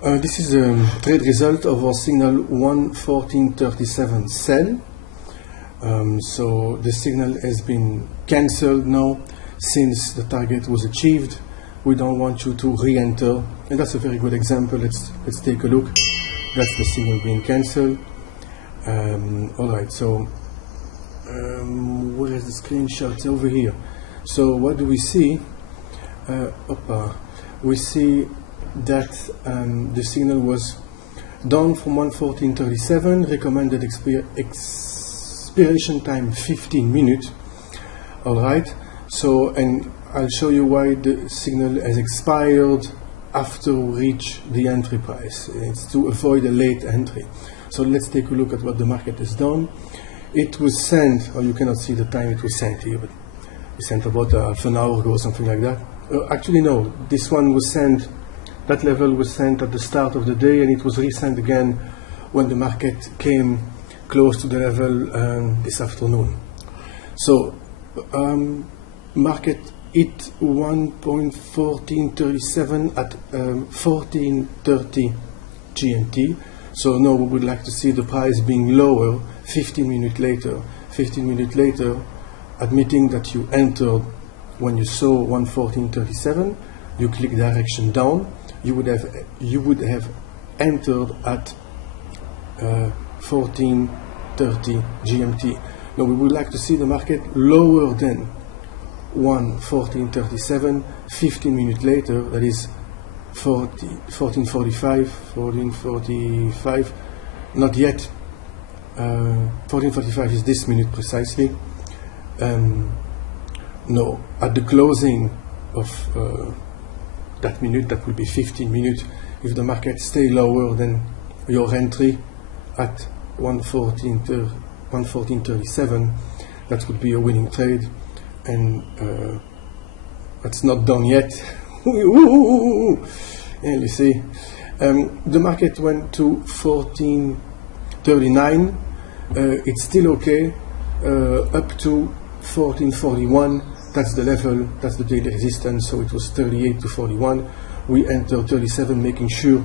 This is a trade result of our signal 1:14:37 sell. So the signal has been cancelled now since the target was achieved. We don't want you to re-enter, and that's a very good example. Let's take a look. That's the signal being cancelled. All right, so where is the screenshot? Over here. So what do we see? We see that the signal was down from 1:14:37, recommended expiration time 15 minutes. All right, so, and I'll show you why the signal has expired after we reach the entry price. It's to avoid a late entry. So let's take a look at what the market has done. It was sent, or you cannot see the time it was sent here, but it sent about half an hour ago, something like that. Actually no, this one was sent, that level was sent at the start of the day, and it was resent again when the market came close to the level this afternoon. So market hit 1:14:37 at 14:30 GMT. So now we would like to see the price being lower 15 minutes later. 15 minutes later, admitting that you entered when you saw 1:14:37, you click direction down, you would have entered at 14:30 GMT. Now we would like to see the market lower than 1:14:37 15 minutes later, that is 14:45, not yet. 14:45 is this minute precisely. No, at the closing of that minute, that will be 15 minutes, if the market stay lower than your entry at 1:14:37, that would be a winning trade, and that's not done yet. And you see, the market went to 14:39. It's still okay, up to 14:41. That's the level, that's the daily resistance. So it was 38 to 41. We entered 37, making sure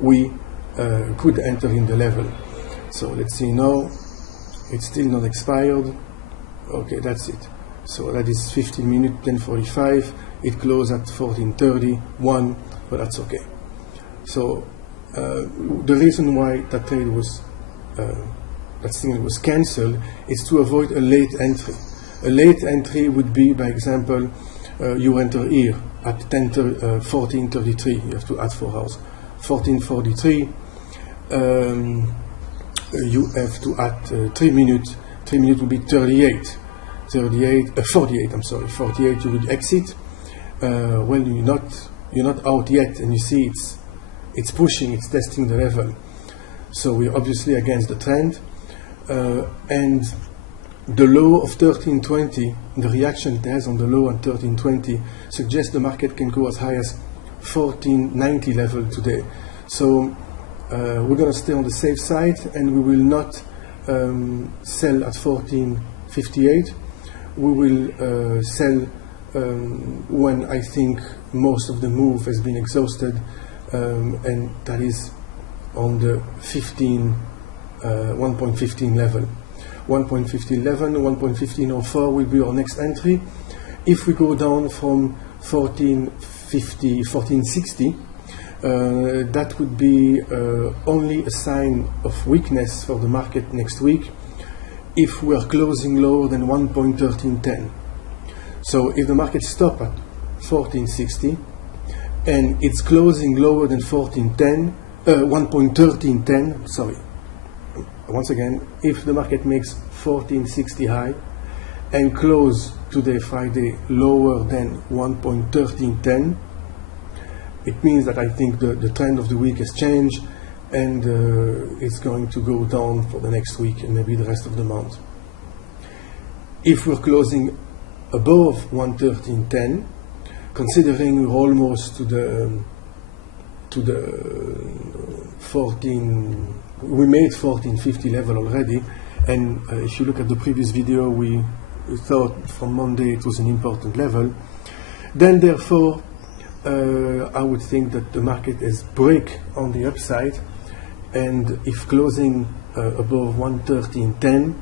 we could enter in the level. So let's see now. It's still not expired. Okay, that's it. So that is 15 minutes, 10:45. It closed at 14:31, but that's okay. So the reason why that trade was that signal was cancelled is to avoid a late entry. A late entry would be, by example, you enter here at 14:33. You have to add 4 hours. 14:43. You have to add 3 minutes. 3 minutes would be 48. 48. I'm sorry. 48. You would exit. Well, you're not out yet, and you see it's pushing. It's testing the level. So we're obviously against the trend. And the low of 1320, the reaction it has on the low on 1320 suggests the market can go as high as 1490 level today. So we're going to stay on the safe side, and we will not sell at 1458. We will sell when I think most of the move has been exhausted, and that is on the 1.15 level. 1.15.04 will be our next entry. If we go down from 1460, that would be only a sign of weakness for the market next week if we are closing lower than 1.1310. So if the market stops at 1460 and it's closing lower than 1.1310, sorry. Once again, if the market makes 1460 high and close today, Friday, lower than 1.1310, it means that I think the trend of the week has changed, and it's going to go down for the next week and maybe the rest of the month. If we're closing above 1.1310, considering we're almost to the 14, we made 1450 level already, and if you look at the previous video, we thought from Monday it was an important level. Then therefore I would think that the market is break on the upside, and if closing above 113.10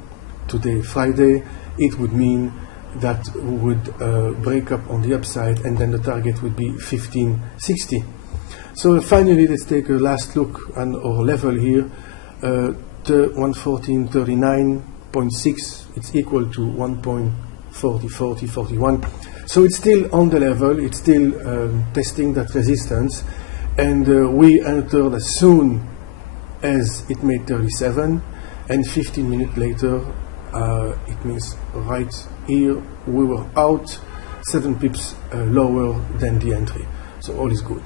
today, Friday, it would mean that we would break up on the upside, and then the target would be 1560. So finally, let's take a last look on our level here. The 114.39.6, it's equal to 1.4041. So it's still on the level, it's still testing that resistance, and we entered as soon as it made 37, and 15 minutes later, it means right here, we were out 7 pips lower than the entry. So all is good.